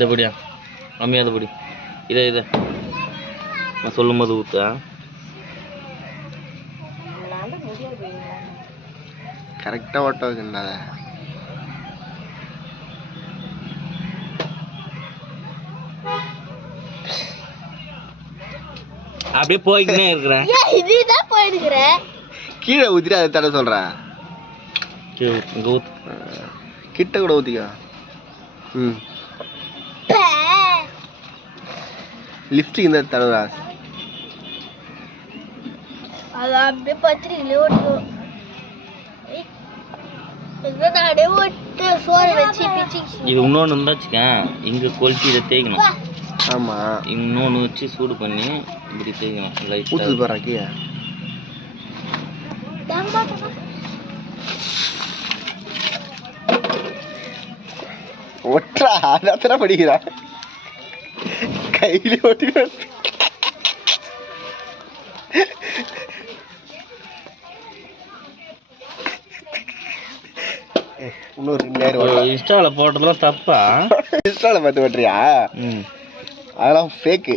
இதை படியா கம்மியாக படி இதை நான் சொல்லும் போது ஊற்றா கரெக்டாக ஓட்ட வைக்கண்டா அப்படியே போய்க்கினே இருக்கிறேன் இதுதான் போயிருக்கிறேன் கீழே ஊற்றிட்டு அதை தடவை சொல்கிறேன் இங்கே ஊற்று கிட்ட கூட ஊற்றிக்கோ ம் லிப்ஸ்டிக் இந்த தடவை அது அப்படியே பத்திரிக்கையிலே ஓட்டுவோம் அப்படியே ஓட்டு சோறு வச்சு பிச்சு இது இன்னொன்று இருந்தாச்சுக்கா இங்கே கொளுத்தி இதை தேய்க்கணும் ஆமாம் இன்னொன்று வச்சு சூடு பண்ணி இப்படி தேய்க்கணும் லைட் ஊற்றுது போகிறேன் கீழே ஒட்டுறா அதான படிக்கிறா கையில ஓட்டி இன்னொரு 2000 இன்ஸ்டாவில் போட்டதெல்லாம் தப்பா இன்ஸ்டாவில் பார்த்து ஓட்டுறியா அதெல்லாம் ஃபேக்கு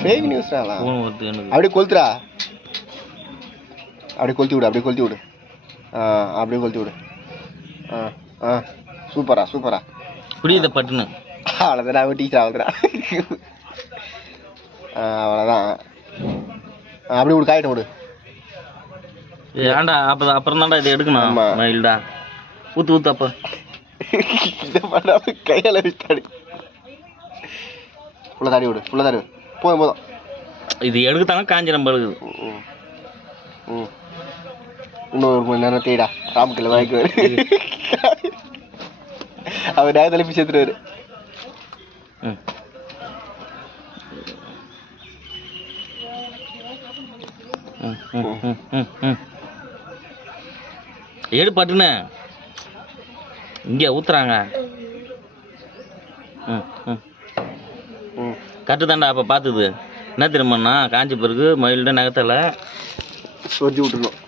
ஃபேக் நியூஸ் அப்படியே கொளுத்துறா அப்படியே கொளுத்தி விடு அப்படியே கொளுத்தி விடு அப்படியே கொளுத்தி விடு சூப்பரா சூப்பரா புரியுத பட்டுன்னு அவ்வளோதான் டீச்சர் அவ்வளோதான் அவ்வளோதான் அப்படி விடு காயிட்ட விடு ஏன்டா அப்புறம் தான்டா இதை எடுக்கணும் மயில்டா ஊற்று அப்போ இதை பண்ணாம கையால் வச்சாடி ஃபுல்லாக தாடி விடு ஃபுல்லாக தாடி விடு போதும் போதும் இது எடுக்கத்தாங்க காஞ்சி நம்ம எடுக்குது இன்னும் 1 மணி நேரம் தேடா ராம்கில் வாங்கிக்குவாரு அவர் நேரத்தில் போய் சேர்த்துருவாரு எடு பட்டுன்னு இங்கே ஊத்துறாங்க கட்டு தாண்டா அப்போ பார்த்துது என்ன திரும்பண்ணா காஞ்சி பிறகு மயில்ட நகத்தில் சொரிஞ்சு விட்டுருணும்